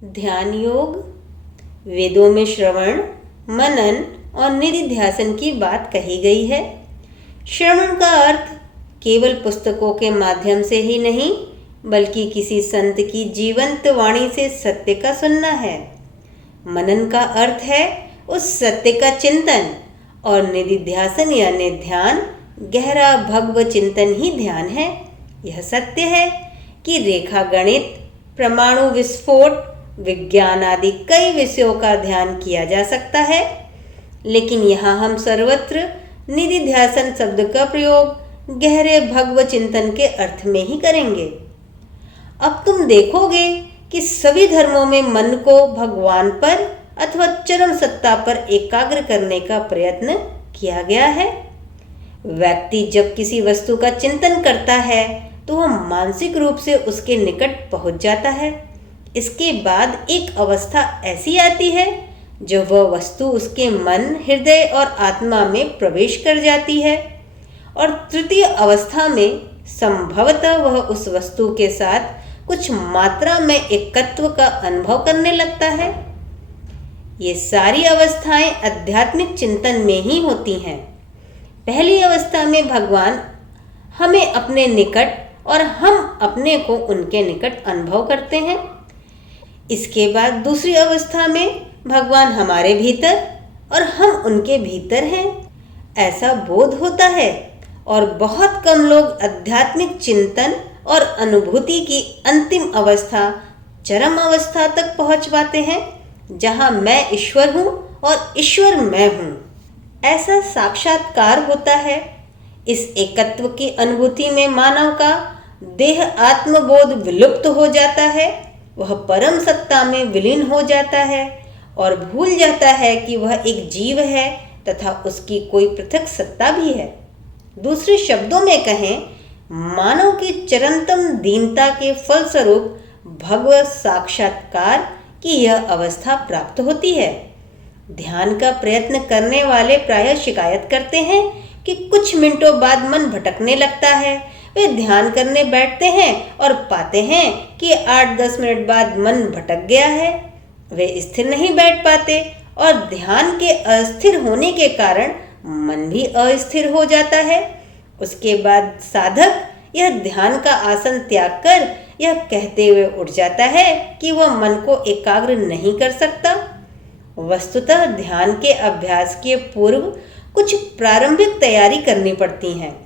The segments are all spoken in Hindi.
ध्यान योग। वेदों में श्रवण, मनन और निधिध्यासन की बात कही गई है। श्रवण का अर्थ केवल पुस्तकों के माध्यम से ही नहीं, बल्कि किसी संत की जीवंत वाणी से सत्य का सुनना है। मनन का अर्थ है उस सत्य का चिंतन, और निधिध्यासन यानी ध्यान गहरा भगव चिंतन ही ध्यान है। यह सत्य है कि रेखा गणित, परमाणु विस्फोट, विज्ञान आदि कई विषयों का ध्यान किया जा सकता है, लेकिन यहाँ हम सर्वत्र निधिध्यासन शब्द का प्रयोग गहरे भगव चिंतन के अर्थ में ही करेंगे। अब तुम देखोगे कि सभी धर्मों में मन को भगवान पर अथवा चरम सत्ता पर एकाग्र करने का प्रयत्न किया गया है। व्यक्ति जब किसी वस्तु का चिंतन करता है तो वह मानसिक रूप से उसके निकट पहुंच जाता है। इसके बाद एक अवस्था ऐसी आती है जब वह वस्तु उसके मन, हृदय और आत्मा में प्रवेश कर जाती है, और तृतीय अवस्था में संभवतः वह उस वस्तु के साथ कुछ मात्रा में एकत्व का अनुभव करने लगता है। ये सारी अवस्थाएं आध्यात्मिक चिंतन में ही होती हैं। पहली अवस्था में भगवान हमें अपने निकट और हम अपने को उनके निकट अनुभव करते हैं। इसके बाद दूसरी अवस्था में भगवान हमारे भीतर और हम उनके भीतर हैं, ऐसा बोध होता है। और बहुत कम लोग आध्यात्मिक चिंतन और अनुभूति की अंतिम अवस्था, चरम अवस्था तक पहुंच पाते हैं, जहां मैं ईश्वर हूं और ईश्वर मैं हूं। ऐसा साक्षात्कार होता है। इस एकत्व की अनुभूति में मानव का देह आत्मबोध विलुप्त हो जाता है। वह परम सत्ता में विलीन हो जाता है और भूल जाता है कि वह एक जीव है तथा उसकी कोई पृथक सत्ता भी है। दूसरे शब्दों में कहें, मानव की चरमतम दीनता के फलस्वरूप भगवत साक्षात्कार की यह अवस्था प्राप्त होती है। ध्यान का प्रयत्न करने वाले प्रायः शिकायत करते हैं कि कुछ मिनटों बाद मन भटकने लगता है। वे ध्यान करने बैठते हैं और पाते हैं कि 8-10 मिनट बाद मन भटक गया है। वे स्थिर नहीं बैठ पाते और ध्यान के अस्थिर होने के कारण मन भी अस्थिर हो जाता है। उसके बाद साधक यह ध्यान का आसन त्याग कर यह कहते हुए उठ जाता है कि वह मन को एकाग्र नहीं कर सकता। वस्तुतः ध्यान के अभ्यास के पूर्व कुछ प्रारंभिक तैयारी करनी पड़ती हैं,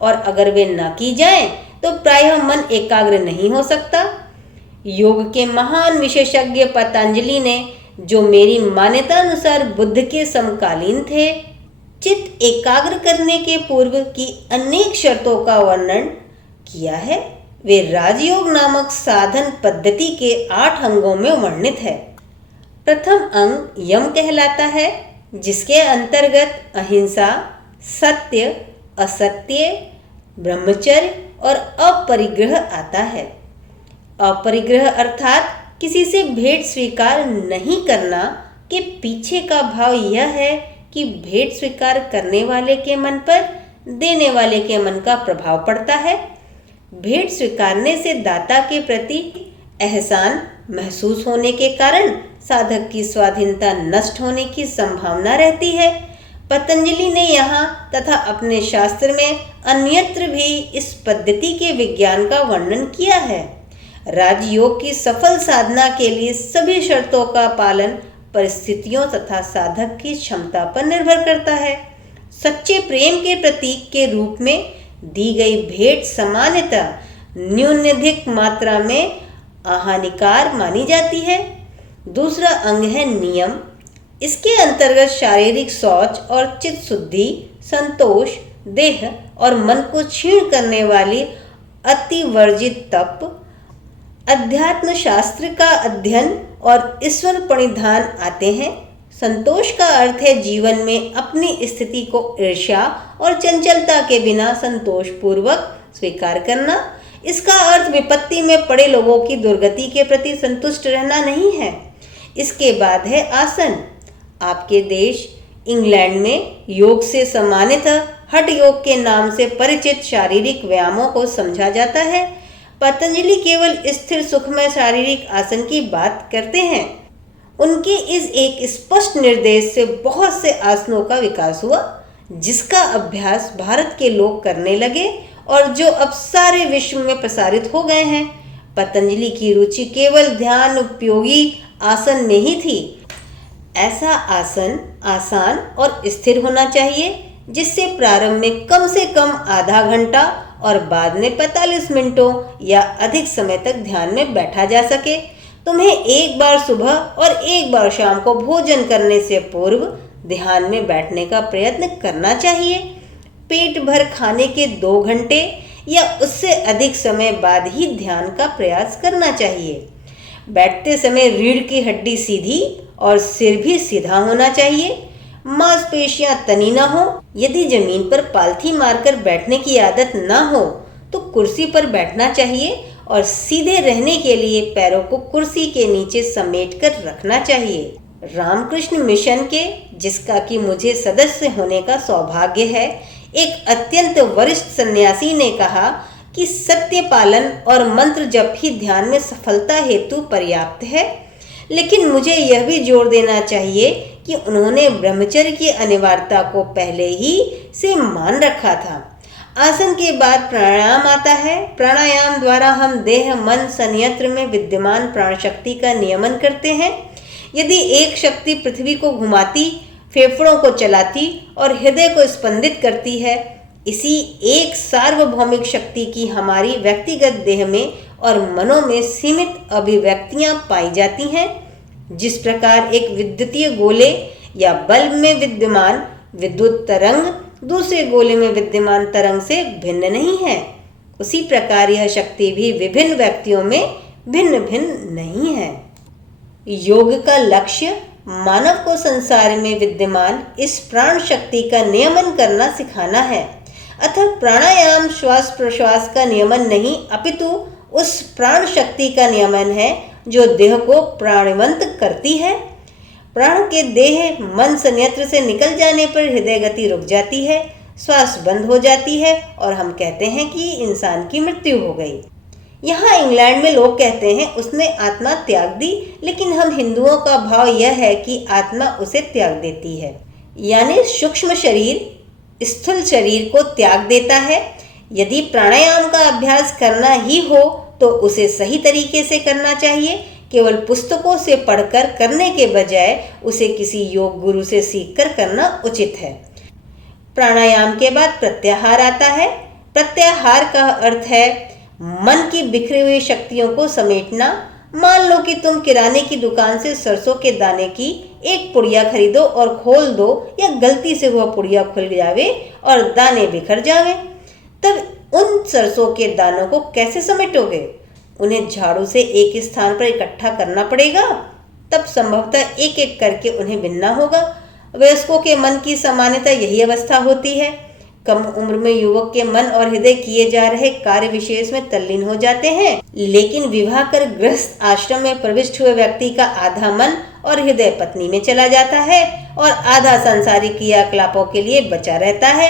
और अगर वे न की जाएं तो प्रायः मन एकाग्र नहीं हो सकता। योग के महान विशेषज्ञ पतंजलि ने, जो मेरी मान्यता अनुसार बुद्ध के समकालीन थे, चित्त एकाग्र करने के पूर्व की अनेक शर्तों का वर्णन किया है। वे राजयोग नामक साधन पद्धति के 8 अंगों में वर्णित है। प्रथम अंग यम कहलाता है, जिसके अंतर्गत अहिंसा, सत्य, असत्य, ब्रह्मचर्य और अपरिग्रह आता है। अपरिग्रह अर्थात किसी से भेंट स्वीकार नहीं करना के पीछे का भाव यह है कि भेंट स्वीकार करने वाले के मन पर देने वाले के मन का प्रभाव पड़ता है। भेंट स्वीकारने से दाता के प्रति एहसान महसूस होने के कारण साधक की स्वाधीनता नष्ट होने की संभावना रहती है। पतंजलि ने यहाँ तथा अपने शास्त्र में अन्यत्र भी इस पद्धति के विज्ञान का वर्णन किया है। राजयोग की सफल साधना के लिए सभी शर्तों का पालन परिस्थितियों तथा साधक की क्षमता पर निर्भर करता है। सच्चे प्रेम के प्रतीक के रूप में दी गई भेंट सामान्यतः न्यूनाधिक मात्रा में हानिकार मानी जाती है। दूसरा अंग है नियम। इसके अंतर्गत शारीरिक शौच और चित्त शुद्धि, संतोष, देह और मन को क्षीण करने वाली अतिवर्जित तप, अध्यात्म शास्त्र का अध्ययन और ईश्वर प्रणिधान आते हैं। संतोष का अर्थ है जीवन में अपनी स्थिति को ईर्ष्या और चंचलता के बिना संतोष पूर्वक स्वीकार करना। इसका अर्थ विपत्ति में पड़े लोगों की दुर्गति के प्रति संतुष्ट रहना नहीं है। इसके बाद है आसन। आपके देश इंग्लैंड में योग से सामान्यतः हठ योग के नाम से परिचित शारीरिक व्यायामों को समझा जाता है। पतंजलि केवल स्थिर सुखमय शारीरिक आसन की बात करते हैं। उनके इस एक स्पष्ट निर्देश से बहुत से आसनों का विकास हुआ, जिसका अभ्यास भारत के लोग करने लगे और जो अब सारे विश्व में प्रसारित हो गए हैं। पतंजलि की रुचि केवल ध्यान उपयोगी आसन में ही थी। ऐसा आसन आसान और स्थिर होना चाहिए, जिससे प्रारंभ में कम से कम आधा घंटा और बाद में 45 मिनटों या अधिक समय तक ध्यान में बैठा जा सके। तुम्हें एक बार सुबह और एक बार शाम को भोजन करने से पूर्व ध्यान में बैठने का प्रयत्न करना चाहिए। पेट भर खाने के 2 घंटे या उससे अधिक समय बाद ही ध्यान का प्रयास करना चाहिए। बैठते समय रीढ़ की हड्डी सीधी और सिर भी सीधा होना चाहिए। मांसपेशियां तनी ना हो। यदि जमीन पर पालथी मारकर बैठने की आदत ना हो तो कुर्सी पर बैठना चाहिए और सीधे रहने के लिए पैरों को कुर्सी के नीचे समेटकर रखना चाहिए। रामकृष्ण मिशन के, जिसका कि मुझे सदस्य होने का सौभाग्य है, एक अत्यंत वरिष्ठ सन्यासी ने कहा कि सत्य पालन और मंत्र जप ही ध्यान में सफलता हेतु पर्याप्त है। लेकिन मुझे यह भी जोर देना चाहिए कि उन्होंने ब्रह्मचर्य की अनिवार्यता को पहले ही से मान रखा था। आसन के बाद प्राणायाम आता है। प्राणायाम द्वारा हम देह मन संयंत्र में विद्यमान प्राण शक्ति का नियमन करते हैं। यदि एक शक्ति पृथ्वी को घुमाती, फेफड़ों को चलाती और हृदय को स्पंदित करती है, इसी एक सार्वभौमिक शक्ति की हमारी व्यक्तिगत देह में और मनों में सीमित अभिव्यक्तियां पाई जाती हैं। जिस प्रकार एक विद्युतीय गोले या बल्ब में विद्यमान विद्युत तरंग दूसरे गोले में विद्यमान तरंग से भिन्न नहीं है, उसी प्रकार यह शक्ति भी विभिन्न व्यक्तियों में भिन्न भिन्न नहीं है। योग का लक्ष्य मानव को संसार में विद्यमान इस प्राण शक्ति का नियमन करना सिखाना है। अतः प्राणायाम श्वास प्रश्वास का नियमन नहीं, अपितु उस प्राण शक्ति का नियमन है जो देह को प्राणवंत करती है। प्राण के देह मन संयंत्र से निकल जाने पर हृदय गति रुक जाती है, श्वास बंद हो जाती है और हम कहते हैं कि इंसान की मृत्यु हो गई। यहाँ इंग्लैंड में लोग कहते हैं उसने आत्मा त्याग दी, लेकिन हम हिंदुओं का भाव यह है कि आत्मा उसे त्याग देती है, यानी सूक्ष्म शरीर स्थूल शरीर को त्याग देता है। यदि प्राणायाम का अभ्यास करना ही हो तो उसे सही तरीके से करना चाहिए। केवल पुस्तकों से पढ़कर करने के बजाय उसे किसी योग गुरु से सीखकर करना उचित है। प्राणायाम के बाद प्रत्याहार आता है। प्रत्याहार का अर्थ है मन की बिखरी हुई शक्तियों को समेटना। मान लो कि तुम किराने की दुकान से सरसों के दाने की एक पुड़िया खरीदो और खोल दो, या गलती से वह पुड़िया खुल जावे और दाने बिखर जावे, तब उन सरसों के दानों को कैसे समेटोगे? उन्हें झाड़ू से एक स्थान पर इकट्ठा करना पड़ेगा, तब संभवतः एक एक करके उन्हें बिनना होगा। वयस्कों के मन की सामान्यतः यही अवस्था होती है। कम उम्र में युवक के मन और हृदय किए जा रहे कार्य विशेष में तल्लीन हो जाते हैं, लेकिन विवाह कर गृहस्थ आश्रम में प्रविष्ट हुए व्यक्ति का आधा मन और हृदय पत्नी में चला जाता है और आधा सांसारिक क्रियाकलापों के लिए बचा रहता है।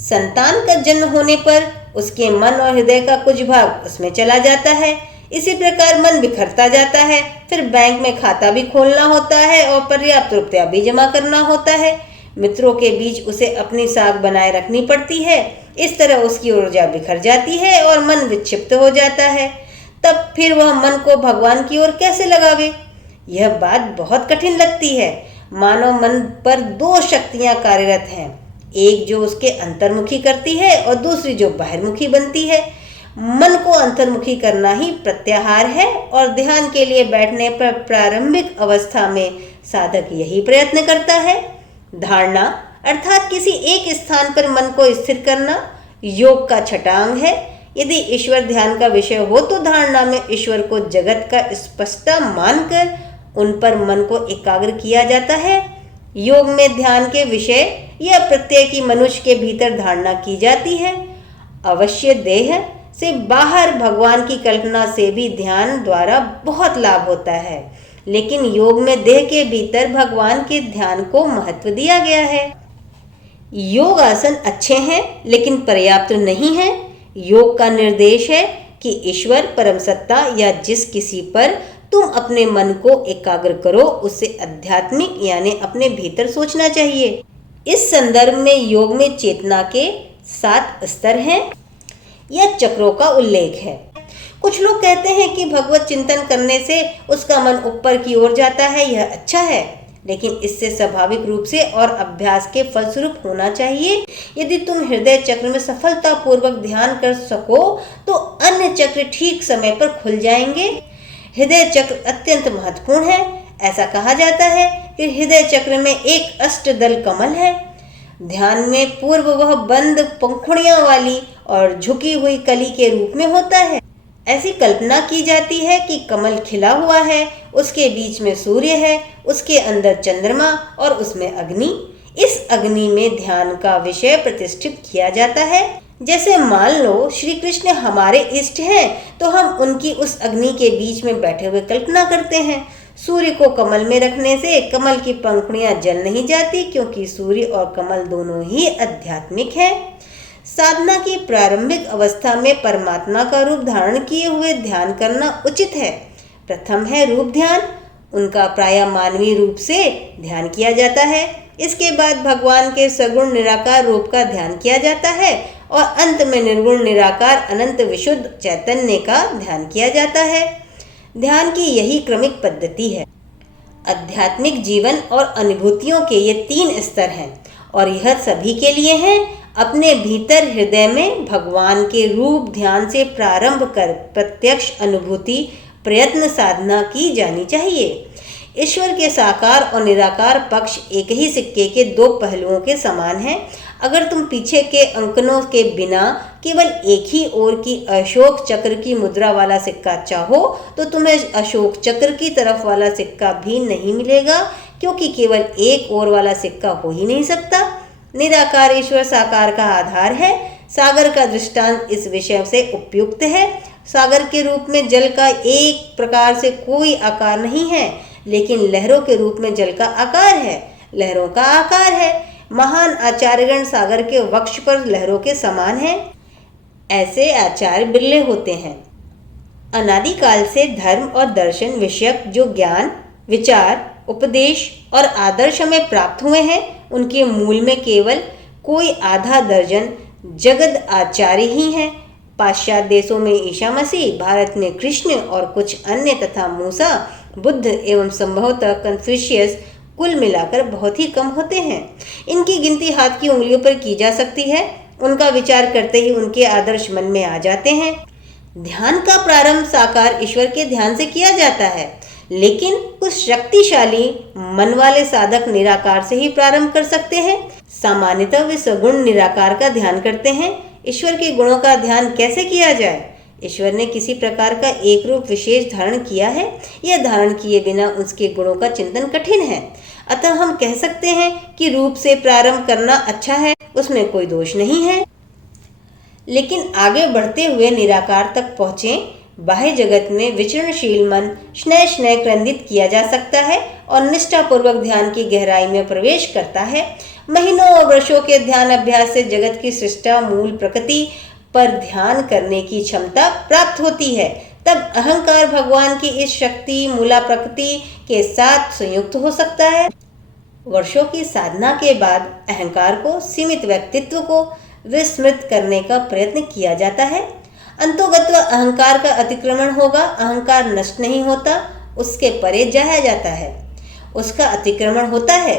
संतान का जन्म होने पर उसके मन और हृदय का कुछ भाग उसमें चला जाता है। इसी प्रकार मन बिखरता जाता है। फिर बैंक में खाता भी खोलना होता है और पर्याप्त रुपया भी जमा करना होता है। मित्रों के बीच उसे अपनी साख बनाए रखनी पड़ती है। इस तरह उसकी ऊर्जा बिखर जाती है और मन विक्षिप्त हो जाता है। तब फिर वह मन को भगवान की ओर कैसे लगावे? यह बात बहुत कठिन लगती है। मानव मन पर 2 शक्तियां कार्यरत हैं, एक जो उसके अंतर्मुखी करती है और दूसरी जो बाहिर्मुखी बनती है। मन को अंतर्मुखी करना ही प्रत्याहार है और ध्यान के लिए बैठने पर प्रारंभिक अवस्था में साधक यही प्रयत्न करता है। धारणा अर्थात किसी एक स्थान पर मन को स्थिर करना योग का छठा अंग है। यदि ईश्वर ध्यान का विषय हो तो धारणा में ईश्वर को जगत का स्पष्टता मानकर उन पर मन को एकाग्र किया जाता है। योग में ध्यान के विषय या प्रत्येक मनुष्य के भीतर धारणा की जाती है। अवश्य देह से बाहर भगवान की कल्पना से भी ध्यान द्वारा बहुत लाभ होता है, लेकिन योग में देह के भीतर भगवान के ध्यान को महत्व दिया गया है। योग आसन अच्छे हैं लेकिन पर्याप्त नहीं है। योग का निर्देश है कि ईश्वर, परम सत्ता या जिस किसी पर तुम अपने मन को एकाग्र करो उसे आध्यात्मिक यानी अपने भीतर सोचना चाहिए। इस संदर्भ में योग में चेतना के 7 स्तर हैं या चक्रों का उल्लेख है। कुछ लोग कहते हैं कि भगवत चिंतन करने से उसका मन ऊपर की ओर जाता है, यह अच्छा है, लेकिन इससे स्वाभाविक रूप से और अभ्यास के फलस्वरूप होना चाहिए। यदि तुम हृदय चक्र में सफलतापूर्वक ध्यान कर सको तो अन्य चक्र ठीक समय पर खुल जाएंगे। हृदय चक्र अत्यंत महत्वपूर्ण है। ऐसा कहा जाता है कि हृदय चक्र में एक अष्टदल कमल है। ध्यान में पूर्व वह बंद पंखुड़ियां वाली और झुकी हुई कली के रूप में होता है। ऐसी कल्पना की जाती है कि कमल खिला हुआ है, उसके बीच में सूर्य है, उसके अंदर चंद्रमा और उसमें अग्नि। इस अग्नि में ध्यान का विषय प्रतिष्ठित किया जाता है। जैसे मान लो श्री कृष्ण हमारे इष्ट हैं तो हम उनकी उस अग्नि के बीच में बैठे हुए कल्पना करते हैं। सूर्य को कमल में रखने से कमल की पंखुड़ियां जल नहीं जाती, क्योंकि सूर्य और कमल दोनों ही आध्यात्मिक हैं। साधना की प्रारंभिक अवस्था में परमात्मा का रूप धारण किए हुए ध्यान करना उचित है। प्रथम है रूप ध्यान, उनका प्रायः मानवीय रूप से ध्यान किया जाता है। इसके बाद भगवान के सगुण निराकार रूप का ध्यान किया जाता है और अंत में निर्गुण निराकार अनंत विशुद्ध चैतन्य का ध्यान किया जाता है। ध्यान की यही क्रमिक पद्धति है। आध्यात्मिक जीवन और अनुभूतियों के ये 3 स्तर हैं और यह सभी के लिए हैं। अपने भीतर हृदय में भगवान के रूप ध्यान से प्रारंभ कर प्रत्यक्ष अनुभूति प्रयत्न साधना की जानी चाहिए। ईश्वर के साकार और निराकार पक्ष एक ही सिक्के के 2 पहलुओं के समान हैं। अगर तुम पीछे के अंकनों के बिना केवल एक ही ओर की अशोक चक्र की मुद्रा वाला सिक्का चाहो तो तुम्हें अशोक चक्र की तरफ वाला सिक्का भी नहीं मिलेगा, क्योंकि केवल एक ओर वाला सिक्का हो ही नहीं सकता। निराकार ईश्वर साकार का आधार है। सागर का दृष्टांत इस विषय से उपयुक्त है। सागर के रूप में जल का एक प्रकार से कोई आकार नहीं है, लेकिन लहरों के रूप में जल का आकार है, लहरों का आकार है। महान आचार्यगण सागर के वक्ष पर लहरों के समान हैं। ऐसे आचार्य बिरले होते हैं। अनादिकाल से धर्म और दर्शन विषयक जो ज्ञान, विचार, उपदेश और आदर्श हमें प्राप्त हुए हैं, उनके मूल में केवल कोई आधा दर्जन जगत आचार्य ही हैं। पाश्चात्य देशों में ईसा मसीह, भारत में कृष्ण और कुछ अन्य तथा मूसा, बुद्ध एवं संभवतः कन्फ्यूशियस कुल मिलाकर बहुत ही कम होते हैं। इनकी गिनती हाथ की उंगलियों पर की जा सकती है। उनका विचार करते ही उनके आदर्श मन में आ जाते हैं। ध्यान का प्रारंभ साकार ईश्वर के ध्यान से किया जाता है, लेकिन कुछ शक्तिशाली मन वाले साधक निराकार से ही प्रारंभ कर सकते हैं। सामान्यतः वे सगुण निराकार का ध्यान करते हैं। ईश्वर के गुणों का ध्यान कैसे किया जाए? ईश्वर ने किसी प्रकार का एक रूप विशेष धारण किया है या धारण किए बिना उसके गुणों का चिंतन कठिन है। अतः हम कह सकते हैं कि रूप से प्रारंभ करना अच्छा है, उसमें कोई दोष नहीं है। लेकिन आगे बढ़ते हुए निराकार तक पहुँचे बाह्य जगत में विचरणशील मन स्नेह स्नेह क्रंदित किया जा सकता है और निष्ठापूर्वक ध्यान की गहराई में प्रवेश करता है। महीनों और वर्षों के ध्यान अभ्यास से जगत की सृष्टा मूल प्रकृति पर ध्यान करने की क्षमता प्राप्त होती है। तब अहंकार भगवान की इस शक्ति मूला प्रकृति के साथ संयुक्त हो सकता है। वर्षों की साधना के बाद अहंकार को, सीमित व्यक्तित्व को विस्मृत करने का प्रयत्न किया जाता है। अंतोगत्व अहंकार का अतिक्रमण होगा। अहंकार नष्ट नहीं होता, उसके परे जाया जाता है, उसका अतिक्रमण होता है।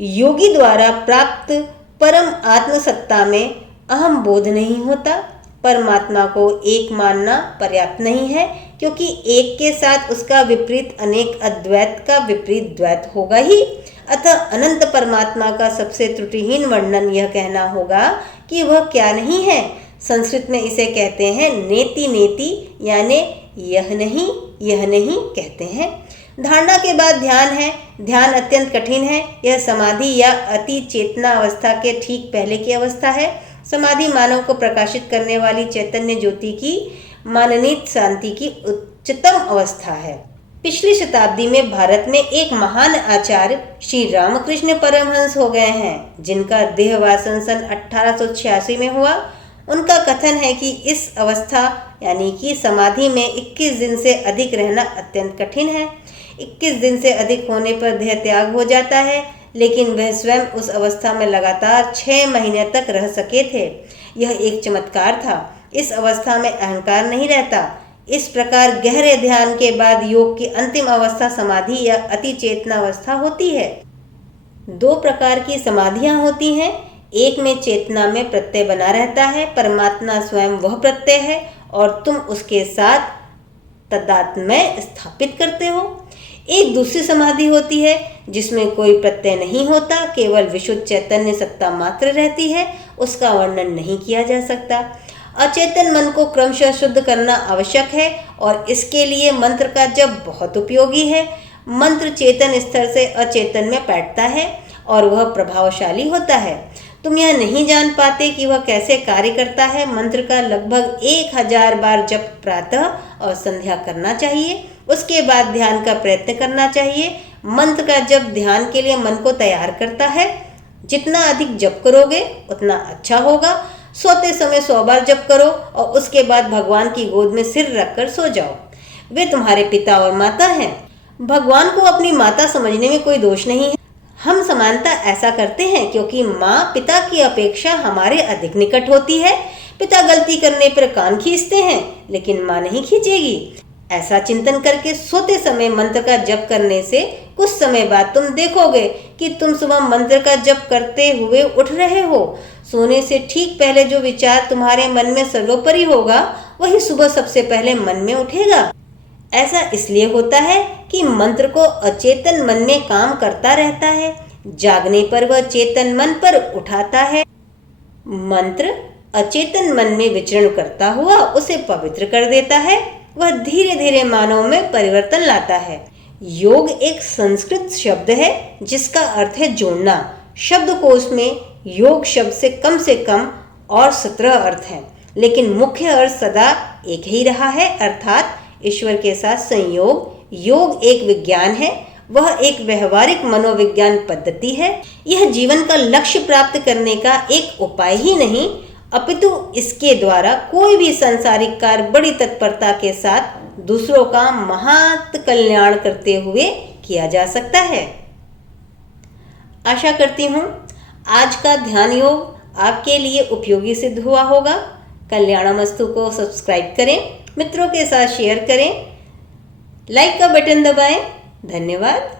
योगी द्वारा प्राप्त परम आत्मसत्ता में अहम बोध नहीं होता। परमात्मा को एक मानना पर्याप्त नहीं है, क्योंकि एक के साथ उसका विपरीत अनेक अद्वैत का विपरीत द्वैत होगा ही। अतः अनंत परमात्मा का सबसे त्रुटिहीन वर्णन यह कहना होगा कि वह क्या नहीं है। संस्कृत में इसे कहते हैं नेति नेति, यानी यह नहीं कहते हैं। धारणा के बाद ध्यान है। ध्यान अत्यंत कठिन है। यह समाधि या अति चेतना अवस्था के ठीक पहले की अवस्था है। समाधि मानव को प्रकाशित करने वाली चैतन्य ज्योति की माननीत शांति की उच्चतम अवस्था है। पिछली शताब्दी में भारत में एक महान आचार्य श्री रामकृष्ण परमहंस हो गए हैं, जिनका देहवासन सन 1886 में हुआ। उनका कथन है कि इस अवस्था यानी कि समाधि में 21 दिन से अधिक रहना अत्यंत कठिन है। 21 दिन से अधिक होने पर देह त्याग हो जाता है, लेकिन वह स्वयं उस अवस्था में लगातार 6 महीने तक रह सके थे। यह एक चमत्कार था। इस अवस्था में अहंकार नहीं रहता। इस प्रकार गहरे ध्यान के बाद योग की अंतिम अवस्था समाधि या अति चेतना अवस्था होती है। 2 प्रकार की समाधियां होती हैं। एक में चेतना में प्रत्यय बना रहता है, परमात्मा स्वयं वह प्रत्यय है और तुम उसके साथ तादात्म्य स्थापित करते हो। एक दूसरी समाधि होती है जिसमें कोई प्रत्यय नहीं होता, केवल विशुद्ध चैतन्य सत्ता मात्र रहती है। उसका वर्णन नहीं किया जा सकता। अचेतन मन को क्रमशः शुद्ध करना आवश्यक है और इसके लिए मंत्र का जप बहुत उपयोगी है। मंत्र चेतन स्तर से अचेतन में बैठता है और वह प्रभावशाली होता है। तुम यह नहीं जान पाते कि वह कैसे कार्य करता है। मंत्र का लगभग 1000 बार जप प्रातः और संध्या करना चाहिए। उसके बाद ध्यान का प्रयत्न करना चाहिए। मंत्र का जप ध्यान के लिए मन को तैयार करता है। जितना अधिक जप करोगे उतना अच्छा होगा। सोते समय 100 बार जप करो और उसके बाद भगवान की गोद में सिर रखकर सो जाओ। वे तुम्हारे पिता और माता हैं। भगवान को अपनी माता समझने में कोई दोष नहीं है। हम समानता ऐसा करते हैं क्योंकि माँ पिता की अपेक्षा हमारे अधिक निकट होती है। पिता गलती करने पर कान खींचते हैं, लेकिन माँ नहीं खींचेगी। ऐसा चिंतन करके सोते समय मंत्र का जप करने से कुछ समय बाद तुम देखोगे कि तुम सुबह मंत्र का जप करते हुए उठ रहे हो। सोने से ठीक पहले जो विचार तुम्हारे मन में सर्वोपरि होगा, वही सुबह सबसे पहले मन में उठेगा। ऐसा इसलिए होता है कि मंत्र को अचेतन मन में काम करता रहता है। जागने पर वह चेतन मन पर उठाता है। मंत्र अचेतन मन में विचरण करता हुआ उसे पवित्र कर देता है। वह धीरे धीरे मानव में परिवर्तन लाता है। योग एक संस्कृत शब्द है जिसका अर्थ है जोड़ना। शब्दकोश में योग शब्द से कम और 17 अर्थ हैं, लेकिन मुख्य अर्थ सदा एक ही रहा है, अर्थात ईश्वर के साथ संयोग। योग एक विज्ञान है। वह एक व्यवहारिक मनोविज्ञान पद्धति है। यह जीवन का लक्ष्य प्राप्त करने का एक उपाय ही नहीं, अपितु इसके द्वारा कोई भी सांसारिक कार्य बड़ी तत्परता के साथ दूसरों का महात कल्याण करते हुए किया जा सकता है। आशा करती हूँ आज का ध्यान योग आपके लिए उपयोगी सिद्ध हुआ होगा। कल्याणमस्तु को सब्सक्राइब करें, मित्रों के साथ शेयर करें, लाइक का बटन दबाएं। धन्यवाद।